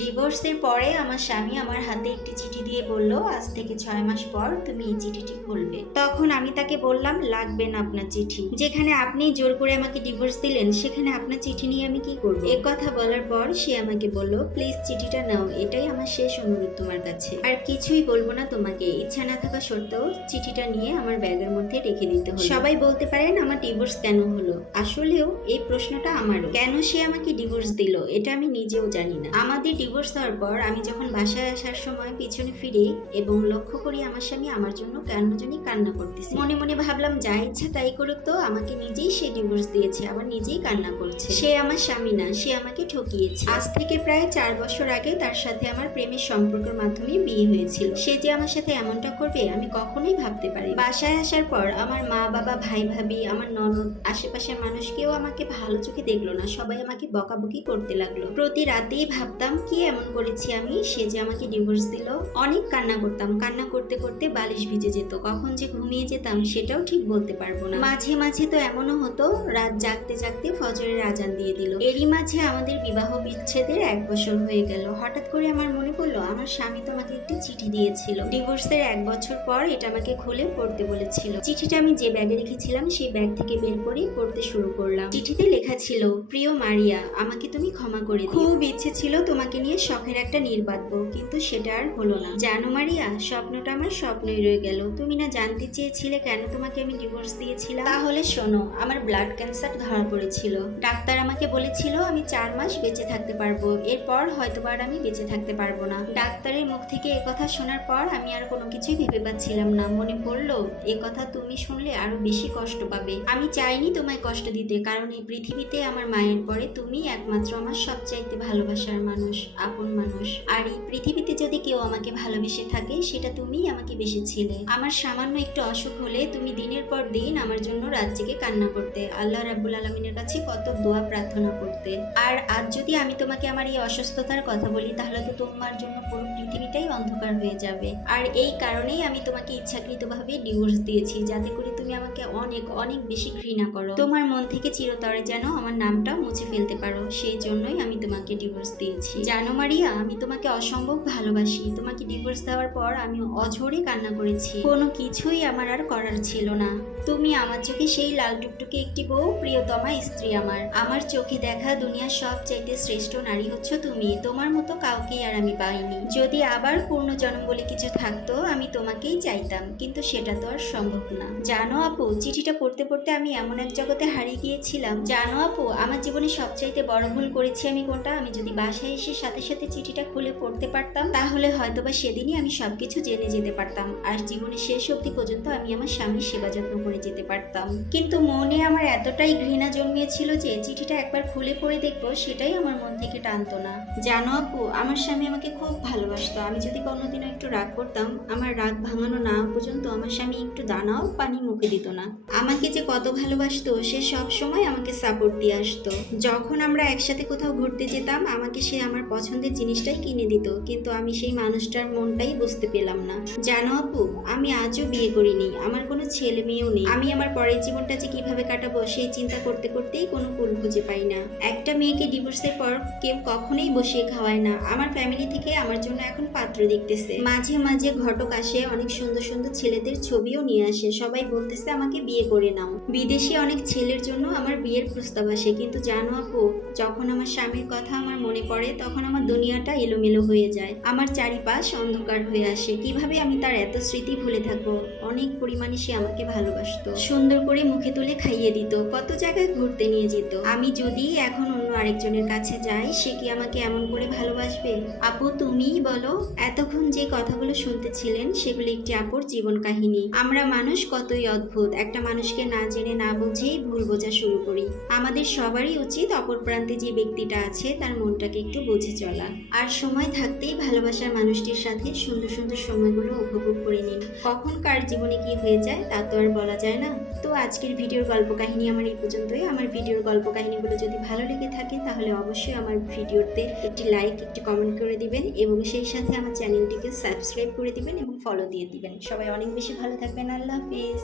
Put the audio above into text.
ডিভোর্সের পরে আমার স্বামী আমার হাতে একটি চিঠি দিয়ে বলল, আজ থেকে 6 মাস পর তুমি এই চিঠিটি খুলবে। তখন আমি তাকে বললাম, লাগবে না আপনার চিঠি, যেখানে আপনি জোর করে আমাকে ডিভোর্স দিলেন সেখানে আপনার চিঠি নিয়ে আমি কি করব। এ কথা বলার পর সে আমাকে বলল, প্লিজ চিঠিটা নাও, এটাই আমার শেষ অনুরোধ তোমার কাছে, আর কিছুই বলবো না তোমাকে। ইচ্ছা না থাকা সত্ত্বেও চিঠিটা নিয়ে আমার ব্যাগের মধ্যে রেখে দিতে হলো। সবাই বলতে পারেন আমার ডিভোর্স কেন হলো, আসলেও এই প্রশ্নটা আমারও। কেন সে আমাকে ডিভোর্স দিল এটা আমি নিজেও জানি না। আমাদের ডিভোর্স হওয়ার পর আমি যখন বাসায় আসার সময় পিছনে ফিরে এবং লক্ষ্য করি আমার স্বামী আমার জন্য কেন জানি কান্না করতেছে। মনে মনে ভাবলাম, যা ইচ্ছা তাই করুক তো, আমাকে নিজেই সে ডিভোর্স দিয়েছে, আবার নিজেই কান্না করছে। সে আমার স্বামী না, সে আমাকে ঠকিয়েছে। আজ থেকে প্রায় 4 বছর আগে তার সাথে আমার প্রেমের সম্পর্কের মাধ্যমে বিয়ে হয়েছিল। সে যে আমার সাথে এমনটা করবে আমি কখনোই ভাবতে পারি। বাসায় আসার পর আমার মা বাবা, ভাই ভাবি, আমার ননদ, আশেপাশের মানুষ কেউ আমাকে ভালো চোখে দেখলো না, সবাই আমাকে বকাবকি করতে লাগলো। প্রতি রাতেই ভাবতাম কি এমন করেছি আমি, সে যে আমাকে ডিভোর্স দিল। অনেক কান্না করতাম, কান্না করতে করতে বালিশ ভিজে যেত, কখন যে ঘুমিয়ে যেতাম সেটাও ঠিক বলতে পারবো না। মাঝে মাঝে তো এমনও হতো রাত জাগতে জাগতে ফজরের আজান দিয়ে দিল। এরই মাঝে আমাদের বিবাহ বিচ্ছেদের 1 বছর হয়ে গেল। হঠাৎ করে আমার মনে পড়লো আমার স্বামী তো আমাকে একটি চিঠি দিয়েছিল। ডিভোর্সের 1 বছর পর এটা আমাকে খুলে পড়তে বলেছিল। চিঠিটা আমি যে ব্যাগে রেখেছিলাম সেই ব্যাগ থেকে বের করে পড়তে শুরু করলাম। চিঠিতে লেখা ছিল, প্রিয় মারিয়া, আমাকে তুমি ক্ষমা করে দিও। খুব ইচ্ছে ছিল তোমাকে নিয়ে শখের একটা নীড় বাঁধবো, কিন্তু সেটা আর হলো না। জানো মারিয়া, স্বপ্নটা আমার স্বপ্নই রয়ে গেল। তুমি না জানতে চেয়েছিলে কেন তোমাকে আমি ডিভোর্স দিয়েছিলাম? তাহলে শোনো, আমার ব্লাড ক্যান্সার ধরা পড়েছিল। ডাক্তার আমাকে বলেছিল আমি 4 মাস বেঁচে থাকতে পারবো, এরপর হয়তোবা আর আমি বেঁচে থাকতে পারবো না। ডাক্তারের মুখ থেকে একথা শোনার পর আমি আর কোনো কিছুই ভেবে পাচ্ছিলাম না। মনে পড়লো একথা তুমি শুনলে আরো বেশি কষ্ট পাবে। আমি চাইনি তোমায় কষ্ট দিতে, কারণ এই পৃথিবীতে আমার মায়ের পরে তুমি একমাত্র আমার সবচাইতে ভালোবাসার মানুষ, আপন মানুষ। আর এই পৃথিবীতে যদি কেউ আমাকে ভালোবেসে থাকে সেটা তুমিই আমাকে বেসেছিলে। আমার সামান্য একটু অসুখ হলে তুমি দিনের পর দিন আমার জন্য রাত জেগে কান্না করতে, আল্লাহ রাব্বুল আলামিনের কাছে কত দোয়া প্রার্থনা করতে। আর আজ যদি আমি তোমাকে আমার এই অসুস্থতার কথা বলি তাহলে তো তোমার জন্য পুরো পৃথিবীটাই অন্ধকার হয়ে যাবে। আর এই কারণেই আমি তোমাকে ইচ্ছাকৃতভাবে ডিভোর্স দিয়েছি, যাতে করে তুমি আমাকে অনেক অনেক বেশি ঘৃণা করো, তোমার মন থেকে চিরতরে যেন আমার নামটা মুছে ফেলতে পারো। সেই জন্যই আমি তোমাকে ডিভোর্স দিয়েছি। জানো মারিয়া, আমি তোমাকে অসম্ভব ভালোবাসি। তোমাকে ডিভোর্স দেওয়ার পর আমি অঝরে কান্না করেছি, কোনো কিছুই আমার আর করার ছিল না। তুমি আমার চোখে সেই লাল টুকটুকে একটি বউ, প্রিয়তমা স্ত্রী। আমার চোখে দেখা দুনিয়ার সব চাইতে শ্রেষ্ঠ নারী হচ্ছ তুমি। তোমার মতো কাউকেই আর আমি পাইনি। যদি আবার পূর্ণ জন্ম বলে কিছু থাকতো আমি তোমাকেই চাইতাম, কিন্তু সেটা তো আর সম্ভব না। জানো আপু, চিঠিটা পড়তে পড়তে আমি এমন এক জগতে হারিয়ে গিয়েছিলাম। জানো আপু, আমার জীবনে সবচাইতে বড় ভুল করেছি আমি কোনটা? আমি যদি বাসায় এসে সাথে সাথে চিঠিটা খুলে পড়তে পারতাম তাহলে হয়তোবা সেদিনই আমি সবকিছু জেনে যেতে পারতাম, আর জীবনের শেষ অবধি পর্যন্ত আমি আমার স্বামীর সেবা যত্ন করে যেতে পারতাম। কিন্তু মনে আমার এতটাই ঘৃণা জন্মিয়েছিল যে চিঠিটা একবার খুলে পড়ে দেখবো সেটাই আমার মন থেকে টানতো না। জানো আপু, আমার স্বামী আমাকে খুব ভালোবাসতো। আমি যদি কোনোদিনও একটু রাগ করতাম, আমার রাগ ভাঙানো না পর্যন্ত আমার স্বামী একটু দানাও পানি মুখে দিত না। আমাকে যে কত ভালোবাসতো সে সব সময় আমাকে সাপোর্ট দিয়ে আসতো। যখন আমরা একসাথে কোথাও ঘুরতে যেতাম আমাকে সে আমার পছন্দের জিনিসটাই কিনে দিত, কিন্তু আমি সেই মানুষটার মনটাই বুঝতে পেলাম না। জানো আপু, আমি আজও বিয়ে করিনি, আমার কোনো ছেলে মেয়েও নেই। আমি আমার পরের জীবনটা যে কিভাবে কাটাবো সেই চিন্তা করতে করতেই কোনো কুল খুঁজে পাই না। একটা মেয়েকে ডিভোর্সের পর কেউ কখনোই বসিয়ে খাওয়ায় না। আমার ফ্যামিলি থেকে আমার জন্য এখন পাত্র দেখতেছে। মাঝে মাঝে ঘটক আসে, অনেক সুন্দর সুন্দর ছেলেদের ছবিও নিয়ে আসে। সবাই বলতেছে আমাকে বিয়ে করে নাও। বিদেশি অনেক ছেলের জন্য আমার বিয়ের প্রস্তাব আসে, কিন্তু জানো আপু, যখন আমার স্বামীর কথা আমার মনে পড়ে তখন আমার দুনিয়াটা এলোমেলো হয়ে যায়। আমার চারিপাশ অন্ধকার হয়ে আসে। কিভাবে আমি তার এত স্মৃতি ভুলে থাকবো? অনেক পরিমাণে সে আমাকে ভালোবাসতো, সুন্দর করে মুখে তুলে খাইয়ে দিত, কত জায়গায় ঘুরতে নিয়ে যেত। আমি যদি এখন অন্য আরেকজনের কাছে যাই সে কি আমাকে এমন করে ভালোবাসবে? আপু তুমিই বলো। এতক্ষণ যে কথাগুলো শুনতেছিলেন সেগুলো একটি আপুর জীবন কাহিনী। আমরা মানুষ কতই অদ্ভুত, একটা মানুষকে না জেনে না বুঝেই ভুল বোঝা শুরু করি। আমাদের সবারই উচিত অপর প্রান্তে যে ব্যক্তিটা আছে তার মনটাকে একটু বুঝে চলা, আর সময় থাকতেই ভালোবাসার মানুষটির সাথে সুন্দর সুন্দর সময়গুলো উপভোগ করে নিন। কখন কার জীবনে কি হয়ে যায় তা তো আর বলা যায় না। তো আজকের ভিডিওর গল্প কাহিনী আমার এই পর্যন্তই। আমার ভিডিওর গল্প কাহিনীগুলো যদি ভালো লেগে থাকে তাহলে অবশ্যই আমার ভিডিওতে একটি লাইক, একটি কমেন্ট করে দিবেন এবং সেই সাথে আমার চ্যানেলটিকে সাবস্ক্রাইব করে দিবেন এবং ফলো দিয়ে দিবেন। সবাই অনেক বেশি ভালো থাকবেন। আল্লাহ হাফিজ।